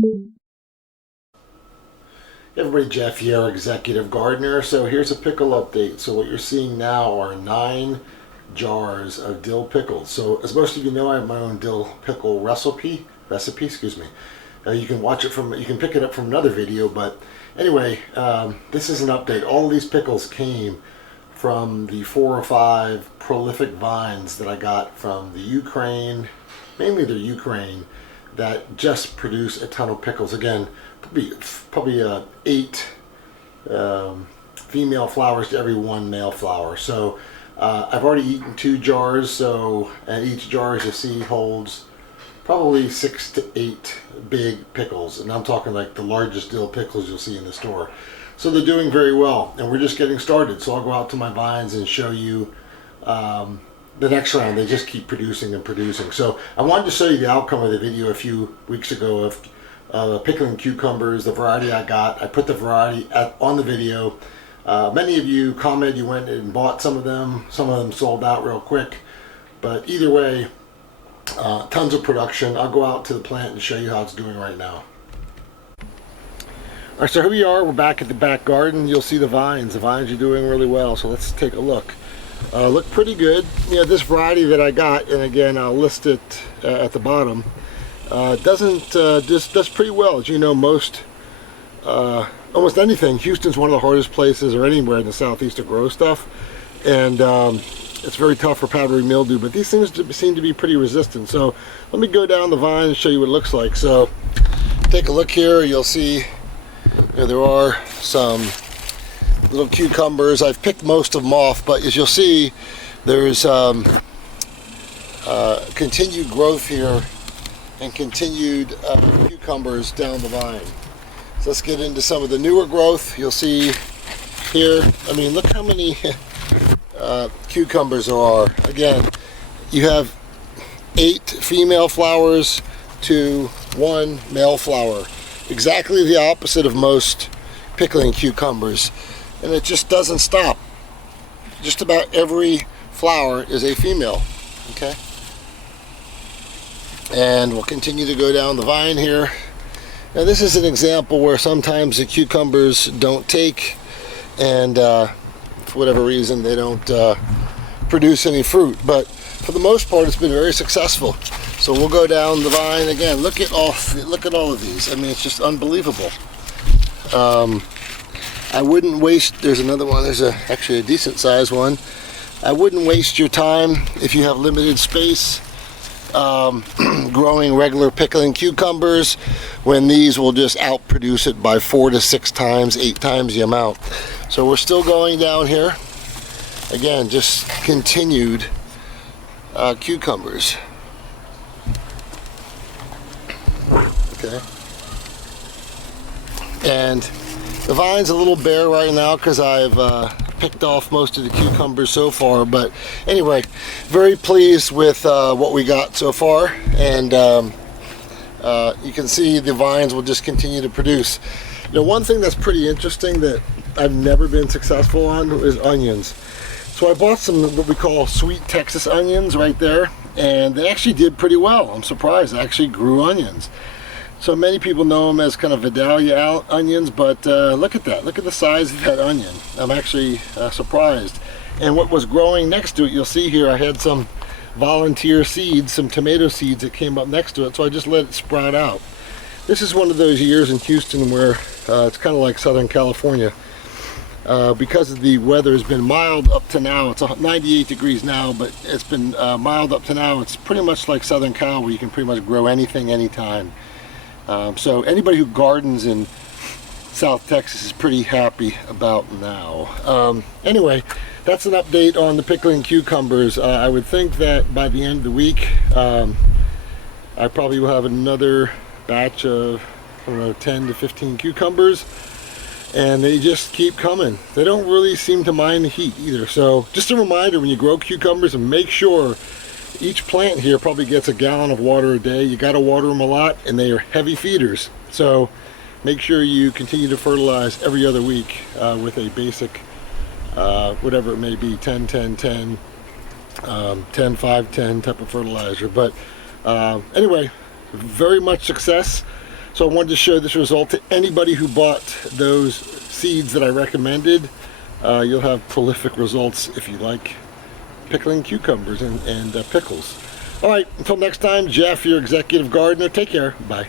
Hey everybody, Jeff here, Executive Gardener. So here's a pickle update. So what you're seeing now are 9 jars of dill pickles. So as most of you know, I have my own dill pickle recipe. You can watch it from, you can pick it up from another video, but anyway, this is an update. All of these pickles came from the 4 or 5 prolific vines that I got from the Ukraine, mainly the Ukraine, that just produce a ton of pickles. Again, probably 8 female flowers to every 1 male flower. So I've already eaten 2 jars, so, and each jar, as you see, holds probably 6 to 8 big pickles, and I'm talking like the largest dill pickles you'll see in the store. So they're doing very well, and we're just getting started. So I'll go out to my vines and show you the next round. They just keep producing and producing. So I wanted to show you the outcome of the video a few weeks ago of pickling cucumbers, the variety I got. I put the variety on the video. Many of you commented you went and bought some of them. Some of them sold out real quick. But either way, tons of production. I'll go out to the plant and show you how it's doing right now. All right, so here we are. We're back at the back garden. You'll see the vines. The vines are doing really well. So let's take a look. Look pretty good. You know, this variety that I got, and again, I'll list it at the bottom, does pretty well. As you know, almost anything. Houston's one of the hardest places, or anywhere in the southeast, to grow stuff, and it's very tough for powdery mildew. But these things seem to be pretty resistant. So let me go down the vine and show you what it looks like. So take a look here. You'll see there are some little cucumbers. I've picked most of them off, but as you'll see, there's continued growth here and continued cucumbers down the vine. So let's get into some of the newer growth. You'll see here, I mean, look how many cucumbers there are. Again, you have 8 female flowers to 1 male flower. Exactly the opposite of most pickling cucumbers. And it just doesn't stop. Just about every flower is a female. Okay? And we'll continue to go down the vine here. Now this is an example where sometimes the cucumbers don't take, and for whatever reason they don't produce any fruit. But for the most part, it's been very successful. So we'll go down the vine again. Look at all of these. I mean, it's just unbelievable. I wouldn't waste. There's another one. There's actually a decent sized one. I wouldn't waste your time if you have limited space growing regular pickling cucumbers, when these will just outproduce it by 4 to 6 times, 8 times the amount. So we're still going down here. Again, just continued cucumbers. Okay. And the vine's a little bare right now because I've picked off most of the cucumbers so far. But anyway, very pleased with what we got so far. And you can see the vines will just continue to produce. You know, one thing that's pretty interesting that I've never been successful on is onions. So I bought some what we call sweet Texas onions right there, and they actually did pretty well. I'm surprised. I actually grew onions. So many people know them as kind of Vidalia onions, but look at that. Look at the size of that onion. I'm actually surprised. And what was growing next to it, you'll see here, I had some volunteer seeds, some tomato seeds that came up next to it, so I just let it sprout out. This is one of those years in Houston where it's kind of like Southern California. Because the weather has been mild up to now. It's 98 degrees now, but it's been mild up to now. It's pretty much like Southern Cal, where you can pretty much grow anything, anytime. So anybody who gardens in South Texas is pretty happy about now. Anyway, that's an update on the pickling cucumbers. I would think that by the end of the week, I probably will have another batch of, I don't know, 10 to 15 cucumbers. And they just keep coming. They don't really seem to mind the heat either. So just a reminder, when you grow cucumbers, and make sure each plant here probably gets a gallon of water a day. You got to water them a lot, and they are heavy feeders. So make sure you continue to fertilize every other week with a basic, whatever it may be, 10, 10, 10, 10, 5, 10 type of fertilizer. But anyway, very much success. So I wanted to show this result to anybody who bought those seeds that I recommended. You'll have prolific results if you like pickling cucumbers and pickles. All right, until next time, Jeff, your executive gardener. Take care. Bye.